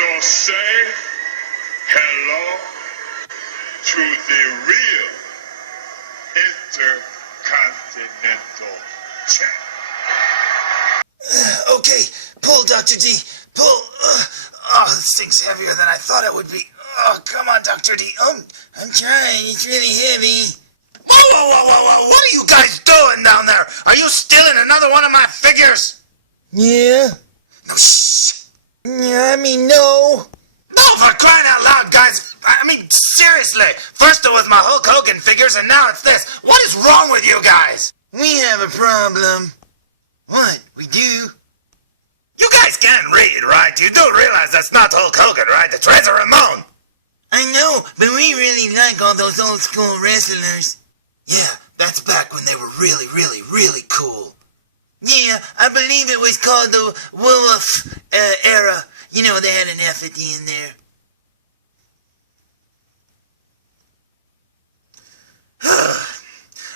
So say hello to the real Intercontinental Champ. Okay, pull, Dr. D. Pull. Oh, this thing's heavier than I thought it would be. Oh, come on, Dr. D. I'm trying. It's really heavy. Whoa. What are you guys doing down there? Are you stealing another one of my figures? Yeah. No, shh. Yeah, no. No, for crying out loud, guys. I mean, seriously. First it was my Hulk Hogan figures, and now it's this. What is wrong with you guys? We have a problem. What? We do? You guys can't read, right? You do realize that's not Hulk Hogan, right? That's Ramon. I know, but we really like all those old school wrestlers. Yeah, that's back when they were really, really, really cool. Yeah, I believe it was called the Wolf era. You know, they had an F at the end there.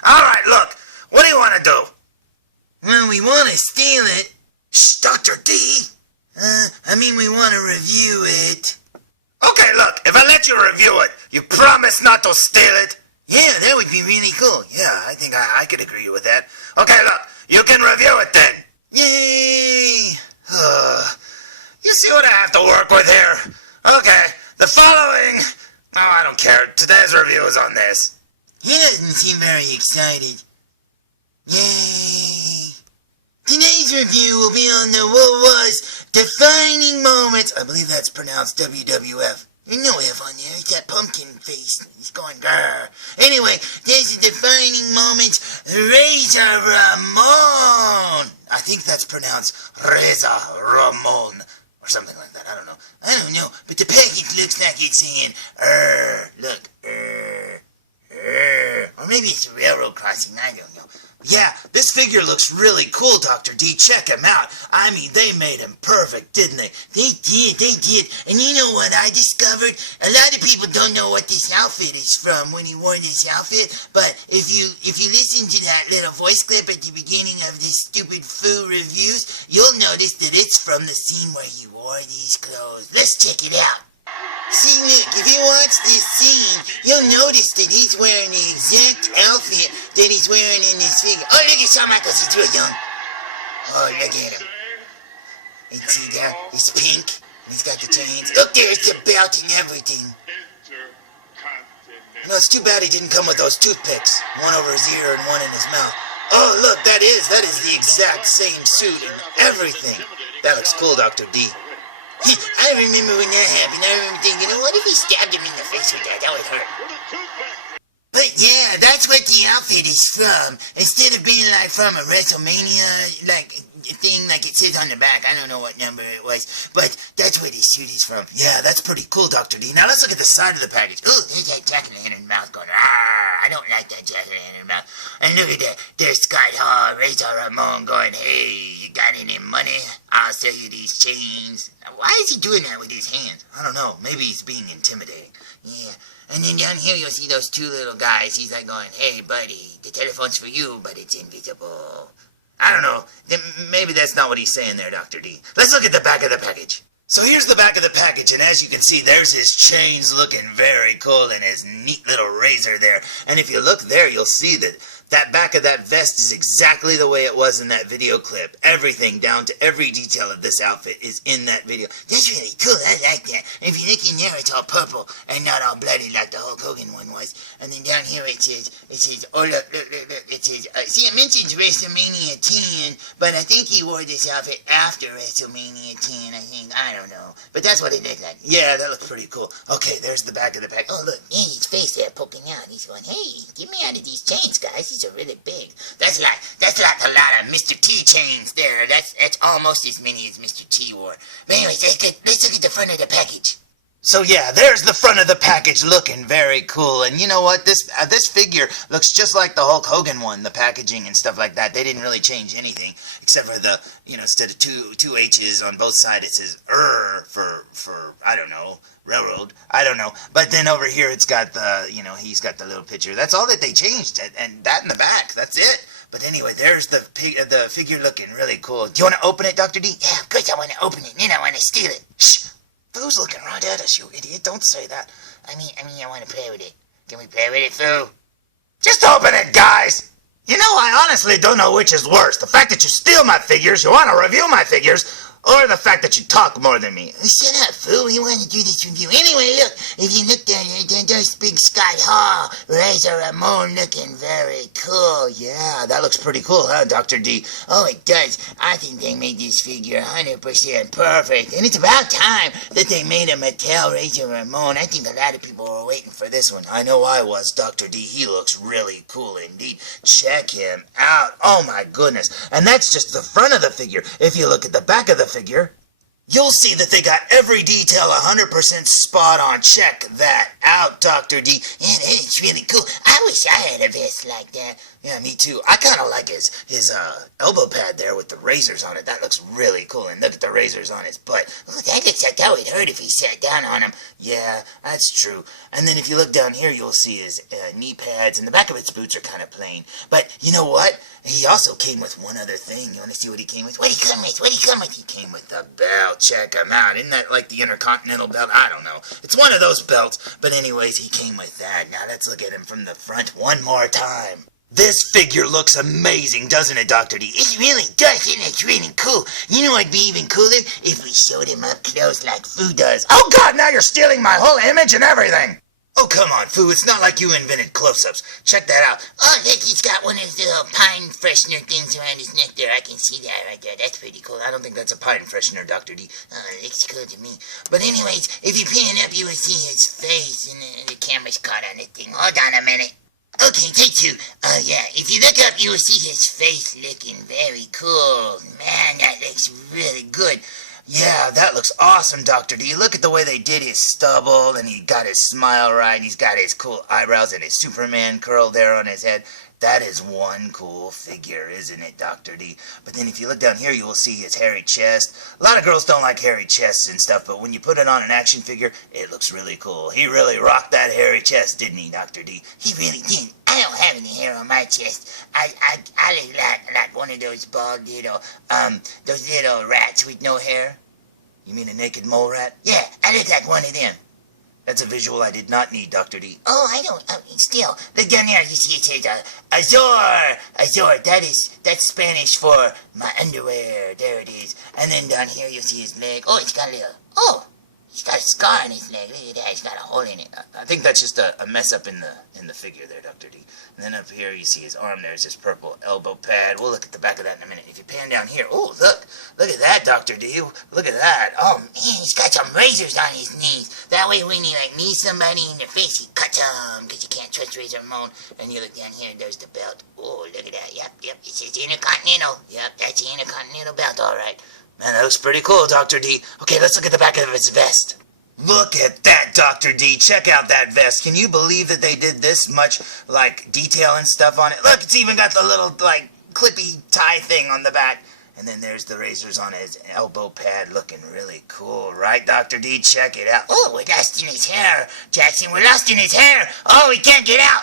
Alright, look. What do you want to do? Well, we want to steal it. Shh, Dr. D. We want to review it. Okay, look. If I let you review it, you promise not to steal it? Yeah, that would be really cool. Yeah, I think I could agree with that. Okay, look. You can review it then. Yay! You see what I have to work with here? Okay, the following... Oh, I don't care. Today's review is on this. He doesn't seem very excited. Yay! Today's review will be on the what was defining moments. I believe that's pronounced WWF. There's no F on there. It's that pumpkin face. He's going grrr. Anyway, there's the defining moments. Razor Ramon. I think that's pronounced Reza Ramon. Or something like that. I don't know. But the package looks like it's saying, look, or maybe it's a railroad crossing. I don't know. Yeah, this figure looks really cool, Dr. D. Check him out. I mean, they made him perfect, didn't they? They did. And you know what I discovered? A lot of people don't know what this outfit is from when he wore this outfit, but if you listen to that little voice clip at the beginning of this stupid food reviews, you'll notice that it's from the scene where he wore these clothes. Let's check it out. See, look, if you watch this scene, you'll notice that he's wearing the exact outfit that he's wearing in this figure. Oh, look at Shawn Michaels, he's real young. Oh, look at him. And see there, he's pink, and he's got the chains. Look, there's the belt and everything. No, it's too bad he didn't come with those toothpicks. One over his ear and one in his mouth. Oh, look, that is the exact same suit and everything. That looks cool, Dr. D. I remember when that happened. I remember thinking, what if he stabbed him in the face with that? That would hurt. But yeah, that's what the outfit is from. Instead of being like from a WrestleMania thing like it says on the back. I don't know what number it was, but that's where this suit is from. Yeah, that's pretty cool, Dr. D. Now let's look at the side of the package. Oh, there's that jack-o'-lantern mouth going, I don't like that jack-o'-lantern mouth. And look at that. There's Scott Hall, Razor Ramon going, hey, you got any money? I'll sell you these chains. Why is he doing that with his hands? I don't know. Maybe he's being intimidating. Yeah. And then down here you'll see those two little guys. He's like going, hey, buddy, the telephone's for you, but it's invisible. I don't know. Maybe that's not what he's saying there, Dr. D. Let's look at the back of the package. So here's the back of the package, and as you can see, there's his chains looking very cool and his neat little razor there. And if you look there, you'll see that that back of that vest is exactly the way it was in that video clip. Everything, down to every detail of this outfit, is in that video. That's really cool. I like that. And if you look in there, it's all purple and not all bloody like the Hulk Hogan one was. And then down here it says, oh look, it says, see, it mentions WrestleMania 10, but I think he wore this outfit after WrestleMania 10, I think. I don't know. But that's what it looked like. Yeah, that looks pretty cool. Okay, there's the back of the pack. Oh, look, and his face there poking out. He's going, hey, get me out of these chains, guys. These are really big. That's like a lot of Mr. T chains there. That's almost as many as Mr. T wore. But anyways, let's look at the front of the package. So yeah, there's the front of the package looking very cool. And you know what? This figure looks just like the Hulk Hogan one, the packaging and stuff like that. They didn't really change anything except for the, instead of two H's on both sides, it says for I don't know, railroad. I don't know. But then over here it's got the, he's got the little picture. That's all that they changed. And that in the back. That's it. But anyway, there's the figure looking really cool. Do you want to open it, Dr. D? Yeah, of course I want to open it. And then I want to steal it. Shh. Foo's looking right at us, you idiot. Don't say that. I mean, I want to play with it. Can we play with it, Foo? Just open it, guys! You know, I honestly don't know which is worse. The fact that you steal my figures, you want to review my figures, or the fact that you talk more than me. Shut up, fool. We want to do this review. Anyway, look. If you look down there, there's Big Scott Hall. Razor Ramon looking very cool. Yeah, that looks pretty cool, huh, Dr. D? Oh, it does. I think they made this figure 100% perfect. And it's about time that they made a Mattel Razor Ramon. I think a lot of people were waiting for this one. I know I was, Dr. D. He looks really cool indeed. Check him out. Oh, my goodness. And that's just the front of the figure. If you look at the back of the figure, you'll see that they got every detail 100% spot on. Check that out, Dr. D. Yeah, that is really cool. I wish I had a vest like that. Yeah, me too. I kind of like his elbow pad there with the razors on it. That looks really cool. And look at the razors on his butt. Oh, that looks like that would hurt if he sat down on him. Yeah, that's true. And then if you look down here, you'll see his knee pads. And the back of his boots are kind of plain. But you know what? He also came with one other thing. You want to see what he came with? What'd he come with? What'd he come with? He came with the belt. Check him out. Isn't that like the Intercontinental belt? I don't know. It's one of those belts. But anyways, he came with that. Now let's look at him from the front one more time. This figure looks amazing, doesn't it, Dr. D? It really does, and it's really cool. You know what'd be even cooler? If we showed him up close like Foo does. Oh, God, now you're stealing my whole image and everything. Oh, come on, Foo. It's not like you invented close-ups. Check that out. Oh, look, he's got one of those little pine freshener things around his neck there. I can see that right there. That's pretty cool. I don't think that's a pine freshener, Dr. D. It looks cool to me. But anyways, if you pan up, you will see his face, and the camera's caught on the thing. Hold on a minute. Okay, take two. Yeah, if you look up, you will see his face looking very cool. Man, that looks really good. Yeah, that looks awesome, Dr. D. Look at the way they did his stubble, and he got his smile right, and he's got his cool eyebrows and his Superman curl there on his head. That is one cool figure, isn't it, Dr. D? But then if you look down here, you will see his hairy chest. A lot of girls don't like hairy chests and stuff, but when you put it on an action figure, it looks really cool. He really rocked that hairy chest, didn't he, Dr. D? He really did. I don't have any hair on my chest. I look like one of those bald little, those little rats with no hair. You mean a naked mole rat? Yeah, I look like one of them. That's a visual I did not need, Dr. D. Oh, I don't, still. Look down there, you see it says, Azor! Azor, that's Spanish for my underwear. There it is. And then down here, you'll see his leg. Oh, it's got a little, he's got a scar on his leg. Look at that, he's got a hole in it. I think that's just a mess up in the figure there, Dr. D. And then up here, you see his arm. There's his purple elbow pad. We'll look at the back of that in a minute. If you pan down here, oh, look at that, Dr. D. Look at that. Oh, man, he's got some razors on his knees. That way, when he, knees somebody in the face, he cuts them, because you can't trust Razor Ramon. And you look down here, and there's the belt. Oh, look at that. Yep, it says Intercontinental. Yep, that's the Intercontinental belt, all right. Man, that looks pretty cool, Dr. D. Okay, let's look at the back of his vest. Look at that, Dr. D. Check out that vest. Can you believe that they did this much, detail and stuff on it? Look, it's even got the little, clippy tie thing on the back. And then there's the razors on his elbow pad looking really cool, right, Dr. D? Check it out. Oh, we're lost in his hair, Jackson. We're lost in his hair. Oh, we can't get out.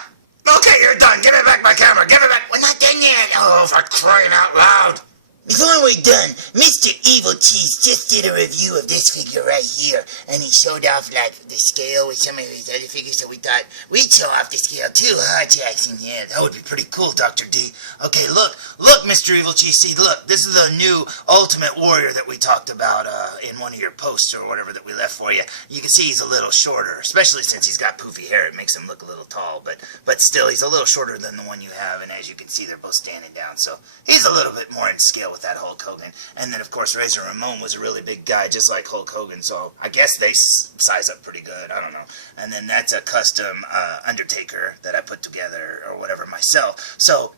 Okay, you're done. Give me back my camera. Give it back. We're not done yet. Oh, for crying out loud. Before we're done, Mr. Evilcheese just did a review of this figure right here, and he showed off, the scale with some of his other figures, so we thought we'd show off the scale too, huh, Jackson? Yeah, that would be pretty cool, Dr. D. Okay, look, Mr. Evilcheese, see, look, this is the new Ultimate Warrior that we talked about in one of your posts or whatever that we left for you. You can see he's a little shorter, especially since he's got poofy hair. It makes him look a little tall, but still, he's a little shorter than the one you have, and as you can see, they're both standing down, so he's a little bit more in scale with that Hulk Hogan. And then, of course, Razor Ramon was a really big guy, just like Hulk Hogan, so I guess they size up pretty good. I don't know. And then that's a custom Undertaker that I put together or whatever myself. So,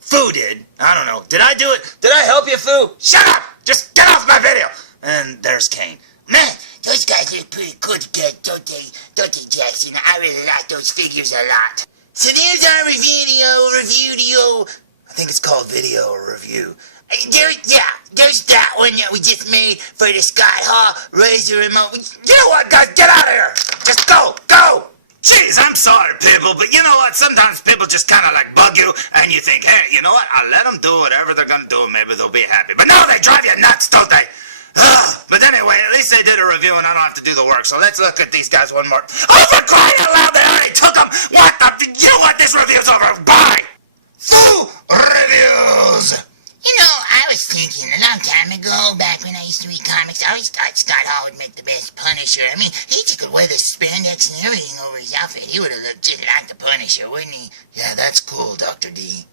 Foo did. I don't know. Did I do it? Did I help you, Foo? Shut up! Just get off my video! And there's Kane. Man, those guys look pretty good, don't they, Jackson? I really like those figures a lot. So there's our review. I think it's called video review. There's that one that we just made for the Scott Hall Razor Ramon. You know what, guys? Get out of here! Just go! Jeez, I'm sorry, people, but you know what? Sometimes people just kind of bug you, and you think, hey, you know what? I'll let them do whatever they're gonna do. Maybe they'll be happy. But no, they drive you nuts, don't they? But anyway, at least they did a review and I don't have to do the work. So let's look at these guys one more. Oh, for crying out loud, they already took them! What the? You know what? This review's over. Bye! Full reviews! You know, I was thinking a long time ago, back when I used to read comics, I always thought Scott Hall would make the best Punisher. I mean, he could wear the spandex and everything over his outfit. He would have looked just like the Punisher, wouldn't he? Yeah, that's cool, Dr. D.